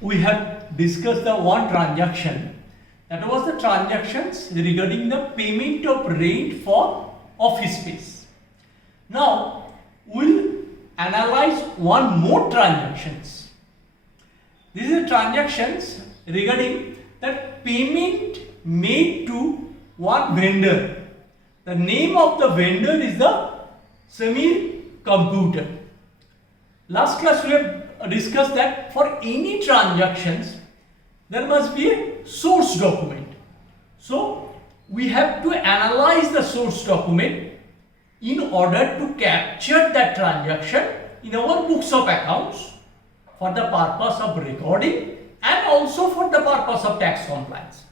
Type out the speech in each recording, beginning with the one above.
we have discussed the one transaction, that was the transactions regarding the payment of rent for office space. Now we'll analyze one more transactions. These are transactions regarding that payment made to one vendor. The name of the vendor is the Samir Computer. Last class we have discussed that for any transactions there must be a source document. So we have to analyze the source document in order to capture that transaction in our books of accounts for the purpose of recording and also for the purpose of tax compliance.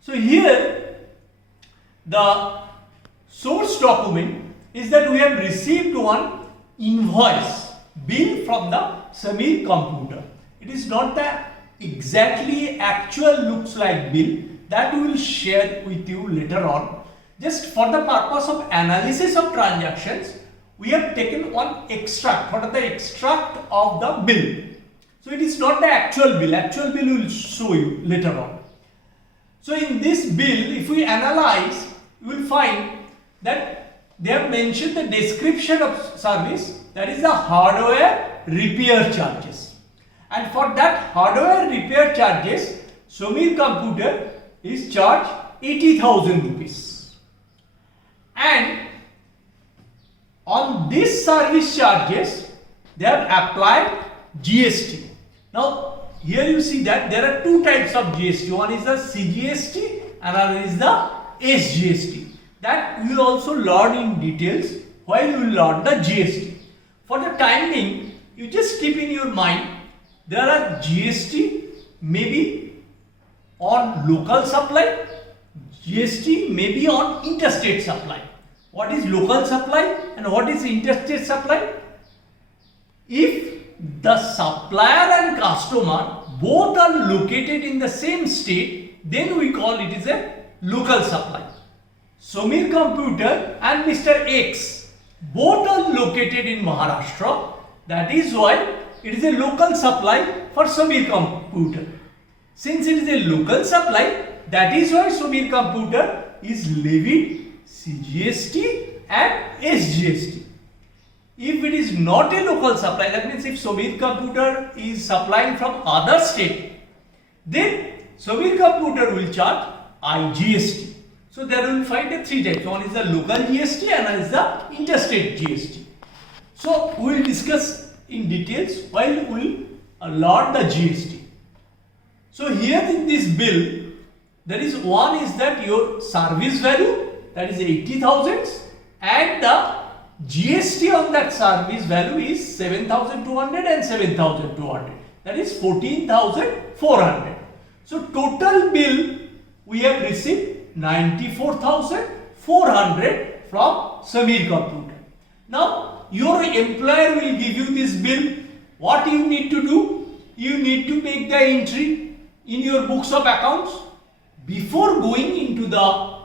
So here the source document is that we have received one invoice bill from the Samir Computer. It is not the exactly actual looks like bill, that we will share with you later on. Just for the purpose of analysis of transactions, we have taken one extract. What are the extract of the bill? So it is not the actual bill. Actual bill we will show you later on. So in this bill, if we analyze, you will find that they have mentioned the description of service, that is the hardware repair charges. And for that hardware repair charges, Samir Computer is charged 80,000 rupees. And on this service charges, they have applied GST. Now, here you see that there are two types of GST. One is the CGST, another is the SGST. That we will also learn in details while you will learn the GST. For the time being, you just keep in your mind, there are GST maybe on local supply, GST maybe on interstate supply. What is local supply and what is interstate supply? If the supplier and customer both are located in the same state, then we call it is a local supply. Samir Computer and Mr. X both are located in Maharashtra. That is why it is a local supply for Samir Computer. Since it is a local supply, that is why Samir Computer is levied CGST and SGST. If it is not a local supply, that means if Samir Computer is supplying from other state, then Samir Computer will charge IGST. So there will find the three types. One is the local GST and another is the interstate GST. So we will discuss in details while we will learn the GST. So here in this bill, there is one is that your service value, that is 80,000, and the GST on that service value is 7,200 and 7,200. That is 14,400. So total bill we have received 94,400 from Samir Computer. Now your employer will give you this bill. What you need to do? You need to make the entry in your books of accounts. Before going into the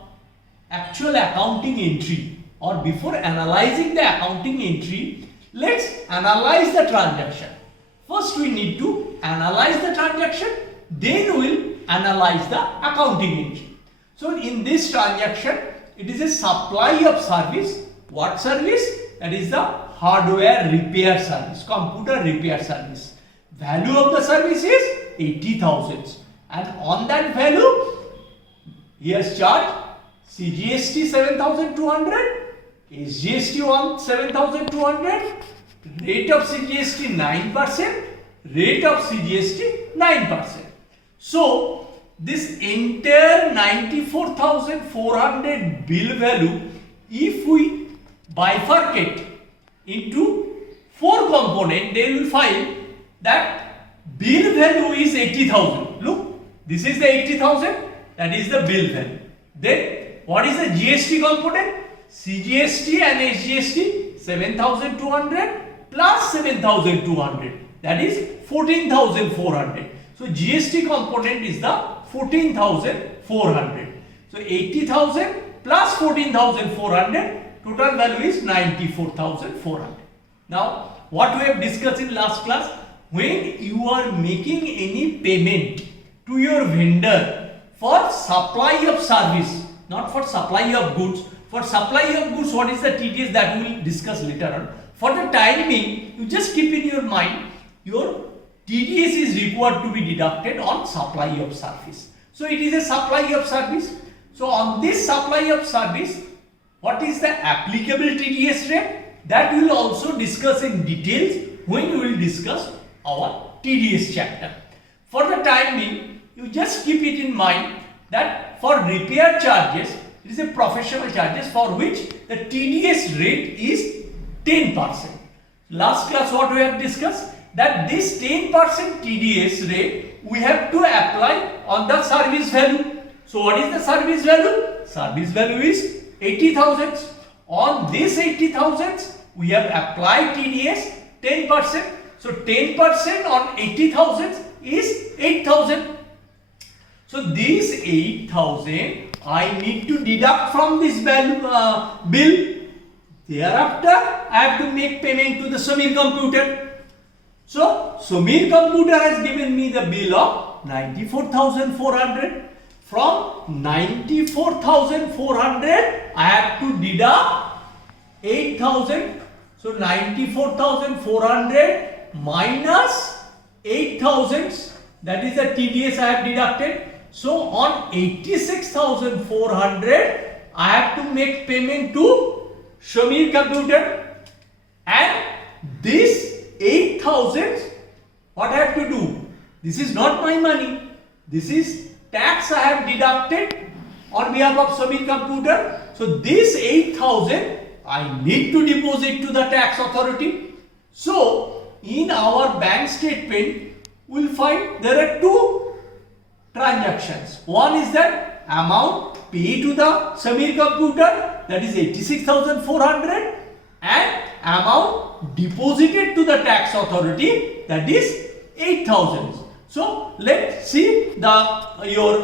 actual accounting entry or before analyzing the accounting entry, let's analyze the transaction. First we need to analyze the transaction, then we will analyze the accounting entry. So in this transaction, it is a supply of service. What service? That is the hardware repair service, computer repair service. Value of the service is 80,000. And on that value, he has charged CGST 7,200, SGST on 7,200, rate of CGST 9%, rate of CGST 9%. So this entire 94,400 bill value, if we bifurcate into four components, they will find that bill value is 80,000. Look, this is the 80,000, that is the bill value. Then what is the GST component? CGST and SGST 7,200 plus 7,200, that is 14,400. So GST component is the 14,400. So 80,000 plus 14,400, total value is 94,400. Now what we have discussed in last class, when you are making any payment to your vendor for supply of service, not for supply of goods. For supply of goods, what is the TDS, that we will discuss later on. For the time being, you just keep in your mind your TDS is required to be deducted on supply of service. So it is a supply of service. So on this supply of service, what is the applicable TDS rate? That we will also discuss in details when we will discuss our TDS chapter. For the time being, you just keep it in mind that for repair charges, it is a professional charges for which the TDS rate is 10%. Last class what we have discussed, that this 10% TDS rate we have to apply on the service value. So what is the service value? Service value is 80,000. On this 80,000 we have applied TDS 10%. So 10% on 80,000 is 8,000. So this 8,000 I need to deduct from this value, bill. Thereafter I have to make payment to the Samir Computer. So Samir Computer has given me the bill of 94,400. From 94,400 I have to deduct 8,000. So 94,400 minus 8,000, that is the TDS I have deducted. So on 86,400 I have to make payment to Samir Computer, and this 8,000 what I have to do? This is not my money. This is tax I have deducted on behalf of Samir Computer. So this 8,000 I need to deposit to the tax authority. So in our bank statement we will find there are two transactions. One is that amount paid to the Samir Computer, that is 86,400, and amount deposited to the tax authority, that is 8,000. So let's see your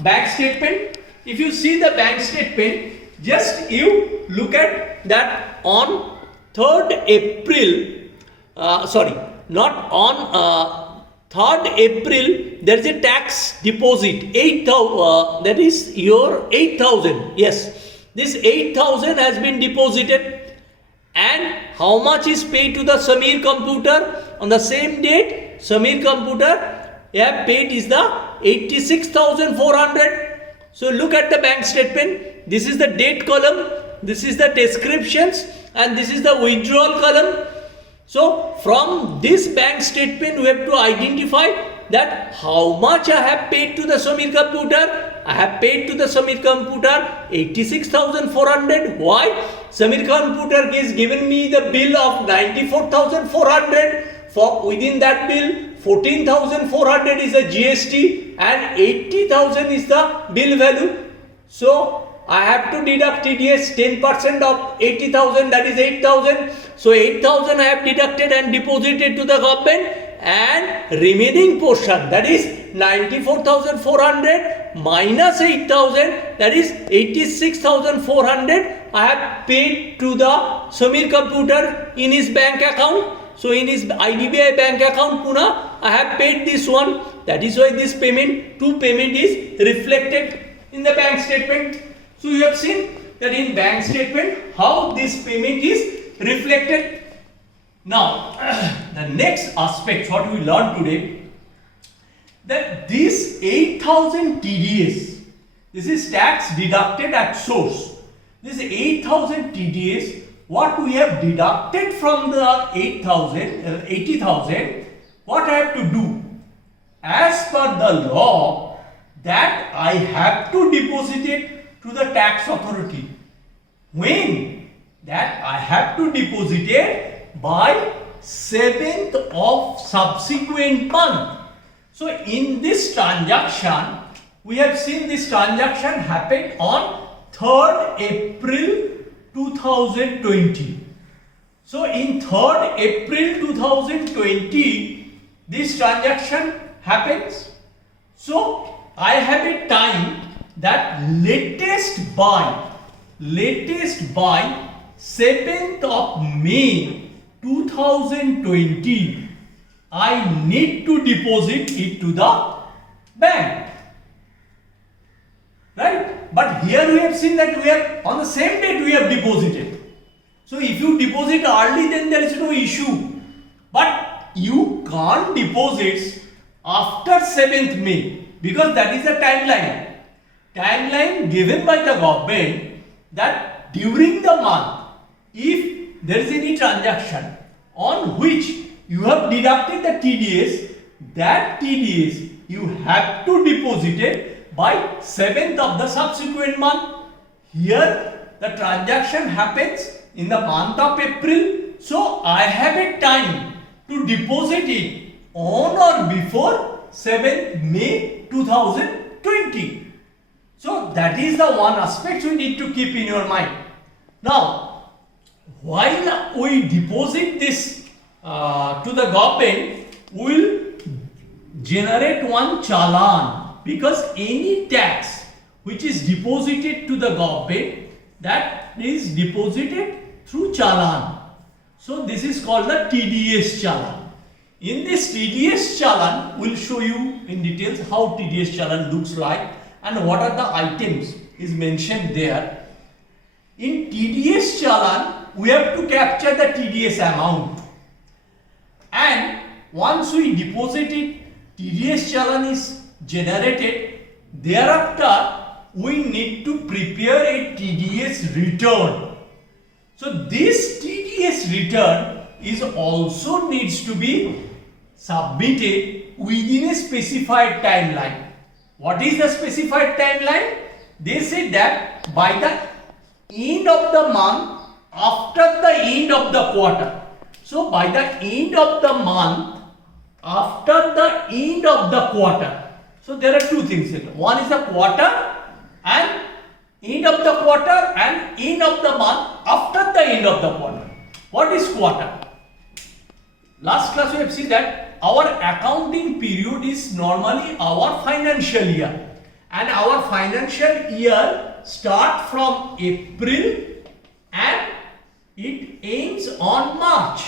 bank statement. If you see the bank statement, just you look at that on 3rd April, not on 3rd April, there is a tax deposit, 8,000, that is your 8,000, yes, this 8,000 has been deposited, and how much is paid to the Samir Computer? On the same date, Samir Computer have paid is the 86,400. So look at the bank statement, this is the date column, this is the descriptions, and this is the withdrawal column. So from this bank statement we have to identify that how much I have paid to the Samir Computer. I have paid to the Samir Computer 86,400. Why? Samir Computer is given me the bill of 94,400. For within that bill 14,400 is the GST and 80,000 is the bill value. So I have to deduct TDS 10% of 80,000, that is 8,000. So 8,000 I have deducted and deposited to the government, and remaining portion, that is 94,400 minus 8,000, that is 86,400 I have paid to the Samir Computer in his bank account. So in his IDBI bank account Pune, I have paid this one. That is why this payment is reflected in the bank statement. So you have seen that in bank statement how this payment is reflected. Now the next aspect what we learned today, that this 8,000 TDS, this is tax deducted at source. This 8,000 TDS, what we have deducted from the 80,000, what I have to do? As per the law, that I have to deposit it to the tax authority. When? That I have to deposit it by 7th of subsequent month. So in this transaction, we have seen this transaction happened on 3rd April 2020. So in 3rd April 2020, this transaction happens. So I have a time that latest by 7th of May 2020, I need to deposit it to the bank. Right? But here we have seen that we have on the same date we have deposited. So if you deposit early, then there is no issue. But you can't deposit after 7th May because that is the timeline. Timeline given by the government that during the month, if there is any transaction on which you have deducted the TDS, that TDS you have to deposit it by 7th of the subsequent month. Here the transaction happens in the month of April, so I have a time to deposit it on or before 7th May 2020. So that is the one aspect you need to keep in your mind. Now, while we deposit this to the government, we will generate one challan, because any tax which is deposited to the government, that is deposited through challan. So this is called the TDS challan. In this TDS challan, we will show you in details how TDS challan looks like and what are the items is mentioned there. In TDS challan, we have to capture the TDS amount, and once we deposit it, TDS challan is generated. Thereafter, we need to prepare a TDS return. So this TDS return is also needs to be submitted within a specified timeline. What is the specified timeline? They say that by the end of the month, after the end of the quarter. So by the end of the month, after the end of the quarter. So there are two things here. One is the quarter and end of the quarter, and end of the month after the end of the quarter. What is quarter? Last class we have seen that our accounting period is normally our financial year, and our financial year start from April and it ends on March.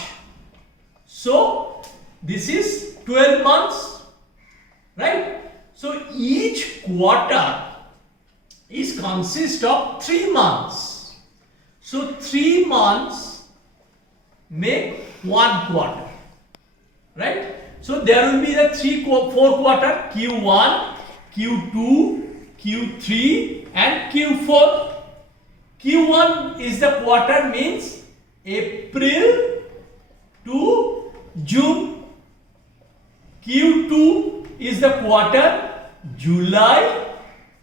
So this is 12 months, right? So each quarter is consist of 3 months. So 3 months make 1 quarter, right? So there will be the 4 quarter, Q1, Q2, Q3 and Q4. Q1 is the quarter, means April to June. Q2 is the quarter, July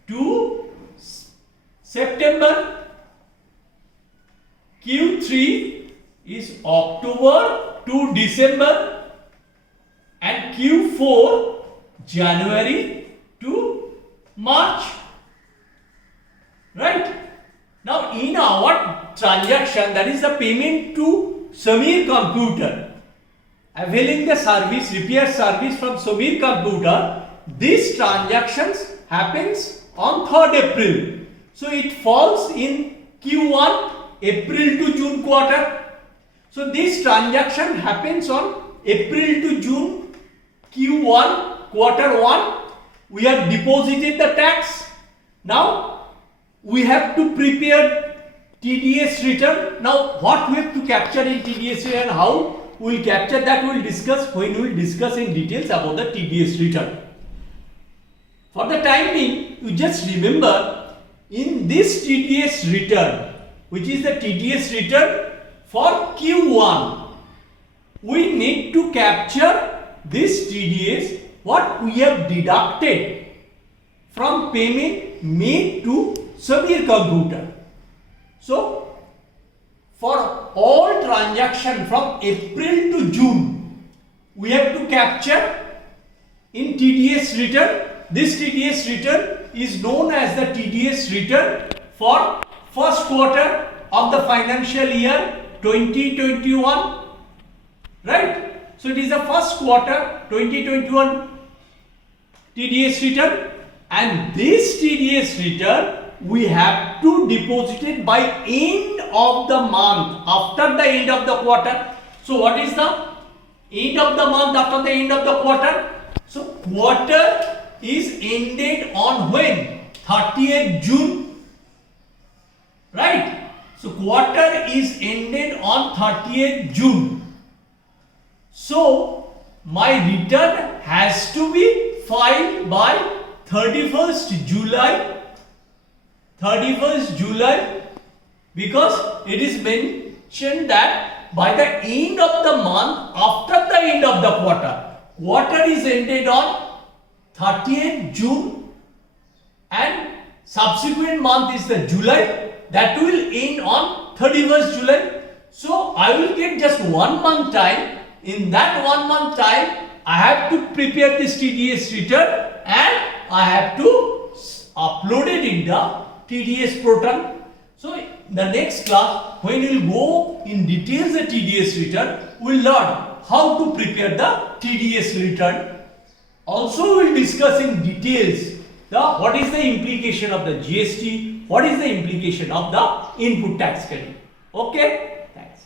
to September. Q3 is October to December, and Q4 January to March. Right? Now in our transaction, that is the payment to Samir Computer, availing the service, repair service from Samir Computer, these transactions happens on 3rd April. So it falls in Q1, April to June quarter. So this transaction happens on April to June Q1, quarter 1. We have deposited the tax. Now we have to prepare TDS return. Now what we have to capture in TDS return, how we will capture, that we will discuss when we will discuss in details about the TDS return. For the time being, you just remember, in this TDS return, which is the TDS return for Q1, we need to capture this TDS, what we have deducted from payment made to Samir Computer. So for all transaction from April to June, we have to capture in TDS return. This TDS return is known as the TDS return for first quarter of the financial year 2021, right? So it is the first quarter 2021 TDS return, and this TDS return we have to deposit it by end of the month, after the end of the quarter. So what is the End of the month after the end of the quarter. So quarter is ended on when? 30th June. Right? So quarter is ended on 30th June. So my return has to be filed by 31st July. 31st July, because it is mentioned that by the end of the month after the end of the quarter is ended on 30th June and subsequent month is the July, that will end on 31st July. So I will get just 1 month time. In that 1 month time, I have to prepare this TDS return and I have to upload it in the TDS portal. So the next class, when we will go in details the TDS return, we will learn how to prepare the TDS return. Also we will discuss in details what is the implication of the GST, what is the implication of the input tax credit. Okay, thanks.